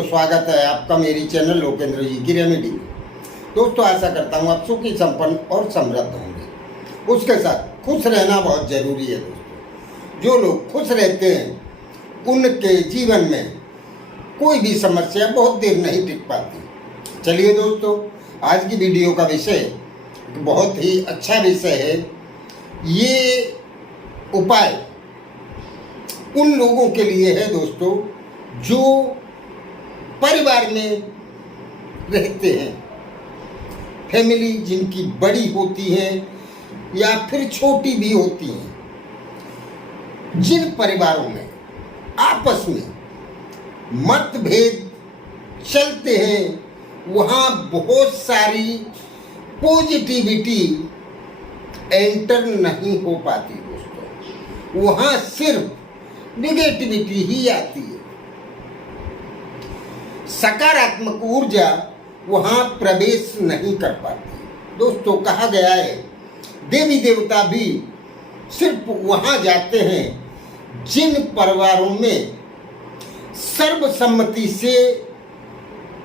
दोस्तों, स्वागत है आपका मेरी चैनल लोकेंद्र जी की रेमेडी में। दोस्तों, आशा करता हूँ आप सुखी, संपन्न और समृद्ध होंगे। उसके साथ खुश रहना बहुत ज़रूरी है। दोस्तों, जो लोग खुश रहते हैं उनके जीवन में कोई भी समस्या बहुत देर नहीं टिक पाती। चलिए दोस्तों, आज की वीडियो का विषय बहुत ही अच्छा विषय है। ये उपाय उन लोगों के लिए है दोस्तों जो परिवार में रहते हैं, फैमिली जिनकी बड़ी होती है या फिर छोटी भी होती हैं। जिन परिवारों में आपस में मतभेद चलते हैं वहाँ बहुत सारी पॉजिटिविटी एंटर नहीं हो पाती दोस्तों, वहाँ सिर्फ निगेटिविटी ही आती है। सकारात्मक ऊर्जा वहाँ प्रवेश नहीं कर पाती। दोस्तों, कहा गया है देवी देवता भी सिर्फ वहाँ जाते हैं जिन परिवारों में सर्वसम्मति से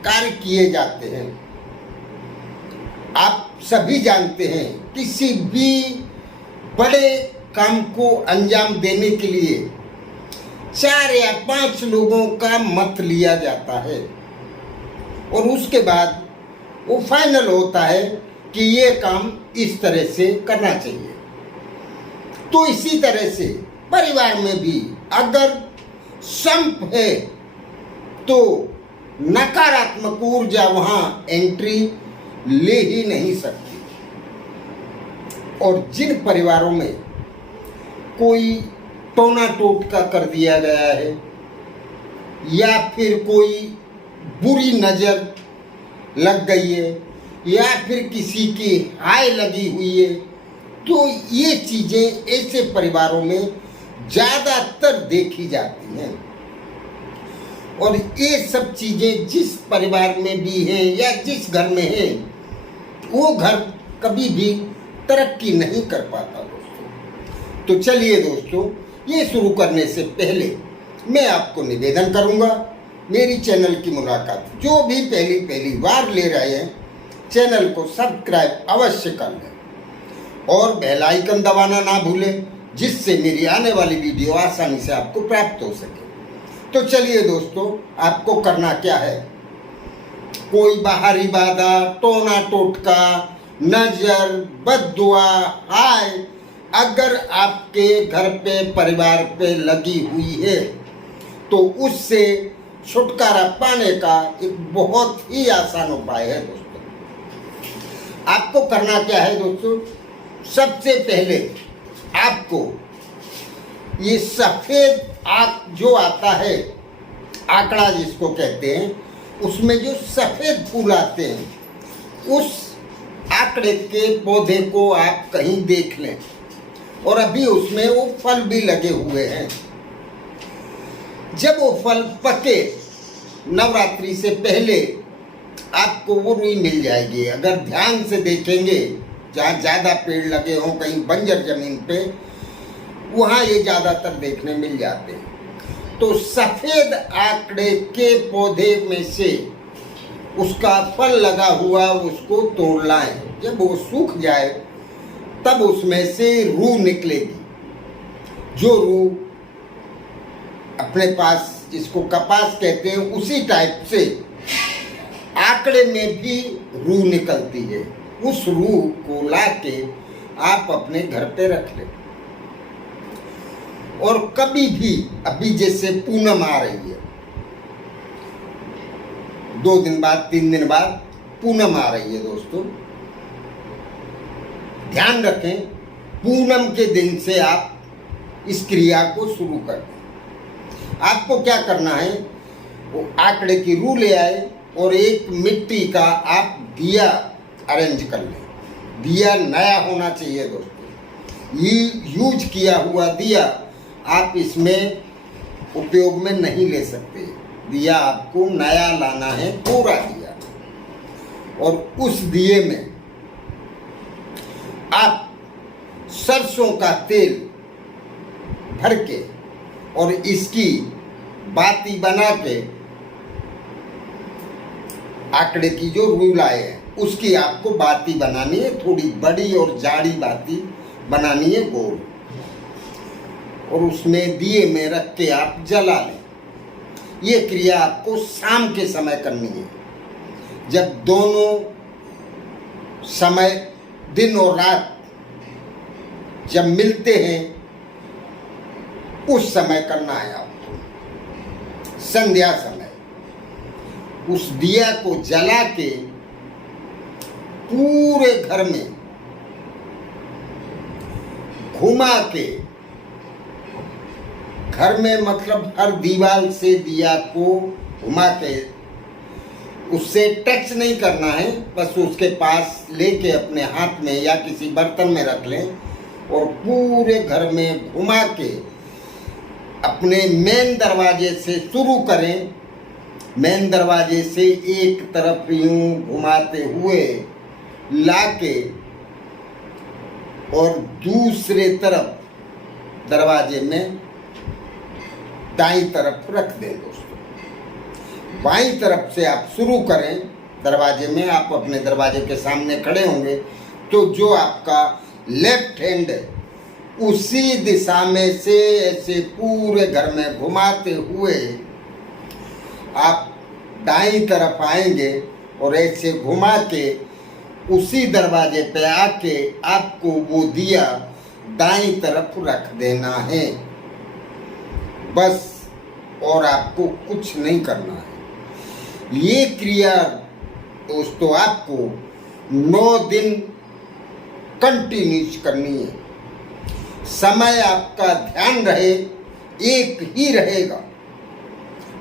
कार्य किए जाते हैं। आप सभी जानते हैं किसी भी बड़े काम को अंजाम देने के लिए 4 या 5 लोगों का मत लिया जाता है और उसके बाद वो फाइनल होता है कि ये काम इस तरह से करना चाहिए। तो इसी तरह से परिवार में भी अगर संप है तो नकारात्मक ऊर्जा वहाँ एंट्री ले ही नहीं सकती। और जिन परिवारों में कोई टोना टोटका कर दिया गया है या फिर कोई बुरी नज़र लग गई है या फिर किसी की हाय लगी हुई है, तो ये चीज़ें ऐसे परिवारों में ज़्यादातर देखी जाती हैं। और ये सब चीज़ें जिस परिवार में भी हैं या जिस घर में हैं, वो घर कभी भी तरक्की नहीं कर पाता दोस्तों। तो चलिए दोस्तों, ये शुरू करने से पहले मैं आपको निवेदन करूंगा, मेरी चैनल की मुलाकात जो भी पहली बार ले रहे हैं चैनल को सब्सक्राइब अवश्य कर लें और बेल आइकन दबाना ना भूलें, जिससे मेरी आने वाली वीडियो आसानी से आपको प्राप्त हो सके। तो चलिए दोस्तों, आपको करना क्या है, कोई बाहरी बाधा, टोना टोटका, नजर, बद्दुआ, हाय अगर आपके घर पे परिवार पे लगी हुई है तो उससे छुटकारा पाने का एक बहुत ही आसान उपाय है दोस्तों। आपको करना क्या है दोस्तों, सबसे पहले आपको ये सफ़ेद आंक जो आता है, आंकड़ा जिसको कहते हैं, उसमें जो सफ़ेद फूल आते हैं उस आंकड़े के पौधे को आप कहीं देख लें और अभी उसमें वो फल भी लगे हुए हैं। जब वो फल पके नवरात्रि से पहले आपको वो रुई मिल जाएगी। अगर ध्यान से देखेंगे, जहाँ ज़्यादा पेड़ लगे हों, कहीं बंजर ज़मीन पे, वहाँ ये ज़्यादातर देखने मिल जाते हैं। तो सफ़ेद आंकड़े के पौधे में से उसका फल लगा हुआ उसको तोड़ लाएं। जब वो सूख जाए तब उसमें से रूह निकलेगी। जो रूह अपने पास, जिसको कपास कहते हैं, उसी टाइप से आंकड़े में भी रूह निकलती है। उस रूह को लाके आप अपने घर पे रख लें और कभी भी, अभी जैसे पूनम आ रही है, 2 दिन बाद 3 दिन बाद पूनम आ रही है दोस्तों, ध्यान रखें पूनम के दिन से आप इस क्रिया को शुरू कर दें। आपको क्या करना है, वो आंकड़े की रूह ले आए और एक मिट्टी का आप दिया अरेंज कर लें। दिया नया होना चाहिए दोस्तों, ये यूज किया हुआ दिया आप इसमें उपयोग में नहीं ले सकते। दिया आपको नया लाना है, पूरा दिया। और उस दिए में आप सरसों का तेल भर के और इसकी बाती बना के आंकड़े की जो रूल आए हैं उसकी आपको बाती बनानी है, थोड़ी बड़ी और जाड़ी बाती बनानी है, गोल, और उसमें दिए में रख के आप जला लें। ये क्रिया आपको शाम के समय करनी है, जब दोनों समय दिन और रात जब मिलते हैं उस समय करना है आपको, संध्या समय। उस दिया को जला के पूरे घर में घुमा के, घर में मतलब हर दीवार से दिया को घुमा के, उससे टच नहीं करना है, बस उसके पास लेके अपने हाथ में या किसी बर्तन में रख लें और पूरे घर में घुमा के अपने मेन दरवाजे से शुरू करें। मेन दरवाजे से एक तरफ यूं घुमाते हुए लाके और दूसरे तरफ दरवाजे में दाईं तरफ रख दें दोस्तों। बाईं तरफ से आप शुरू करें दरवाजे में, आप अपने दरवाजे के सामने खड़े होंगे तो जो आपका लेफ्ट हैंड है उसी दिशा में से ऐसे पूरे घर में घुमाते हुए आप दाईं तरफ आएंगे और ऐसे घुमा के उसी दरवाजे पे आके आपको वो दिया दाईं तरफ रख देना है, बस, और आपको कुछ नहीं करना है। ये क्रिया दोस्तों आपको 9 दिन कंटिन्यूस करनी है। समय आपका ध्यान रहे एक ही रहेगा।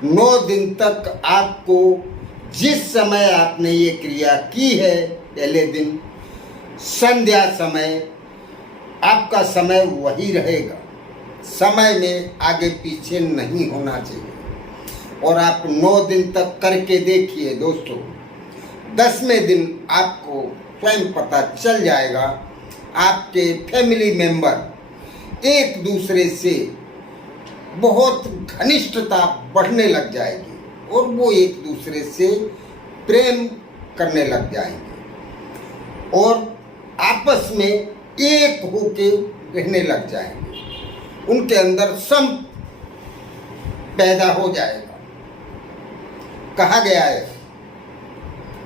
9 दिन तक आपको जिस समय आपने ये क्रिया की है, पहले दिन संध्या समय, आपका समय वही रहेगा। समय में आगे पीछे नहीं होना चाहिए। और आप 9 दिन तक करके देखिए दोस्तों, 10वें दिन आपको स्वयं पता चल जाएगा, आपके फैमिली मेंबर एक दूसरे से बहुत घनिष्ठता बढ़ने लग जाएगी और वो एक दूसरे से प्रेम करने लग जाएंगे और आपस में एक होके रहने लग जाएंगे। उनके अंदर सम पैदा हो जाएगा। कहा गया है,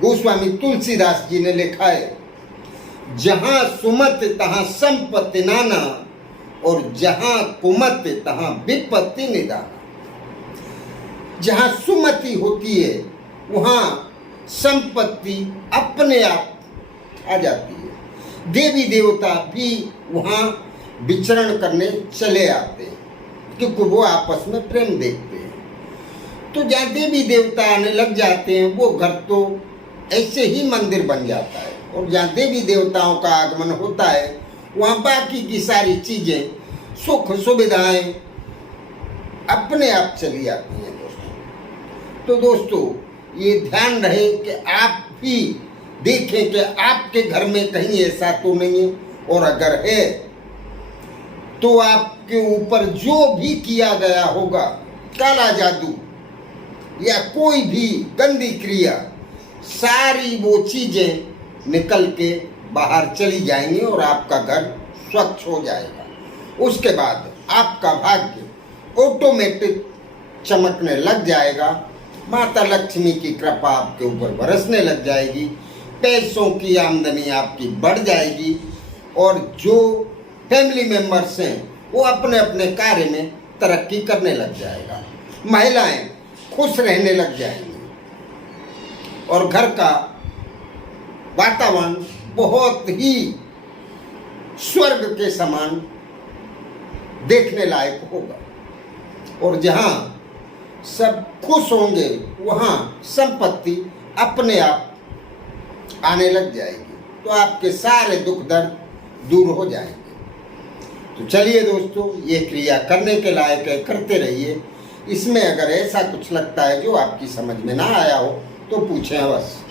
गोस्वामी तुलसीदास जी ने लिखा है, जहां सुमत तहां संपत्ति नाना और जहां कुमत तहां विपत्ति निदाना। जहां सुमति होती है वहां संपत्ति अपने आप आ जाती है। देवी देवता भी वहां विचरण करने चले आते हैं क्योंकि वो आपस में प्रेम देखते हैं। तो जहाँ देवी देवता आने लग जाते हैं वो घर तो ऐसे ही मंदिर बन जाता है, और जहाँ देवी देवताओं का आगमन होता है वहाँ बाकी की सारी चीज़ें, सुख सुविधाएं अपने आप चली आती हैं दोस्तों। तो दोस्तों ये ध्यान रहे कि आप भी देखें कि आपके घर में कहीं ऐसा तो नहीं है, और अगर है तो आपके ऊपर जो भी किया गया होगा, काला जादू या कोई भी गंदी क्रिया, सारी वो चीज़ें निकल के बाहर चली जाएंगी और आपका घर स्वच्छ हो जाएगा। उसके बाद आपका भाग्य ऑटोमेटिक चमकने लग जाएगा। माता लक्ष्मी की कृपा आपके ऊपर बरसने लग जाएगी, पैसों की आमदनी आपकी बढ़ जाएगी, और जो फैमिली मेंबर्स हैं वो अपने अपने कार्य में तरक्की करने लग जाएगा। महिलाएं खुश रहने लग जाएंगी और घर का वातावरण बहुत ही स्वर्ग के समान देखने लायक होगा, और जहाँ सब खुश होंगे वहाँ संपत्ति अपने आप आने लग जाएगी, तो आपके सारे दुख दर्द दूर हो जाएंगे। तो चलिए दोस्तों, ये क्रिया करने के लायक है, करते रहिए। इसमें अगर ऐसा कुछ लगता है जो आपकी समझ में ना आया हो तो पूछें अवश्य।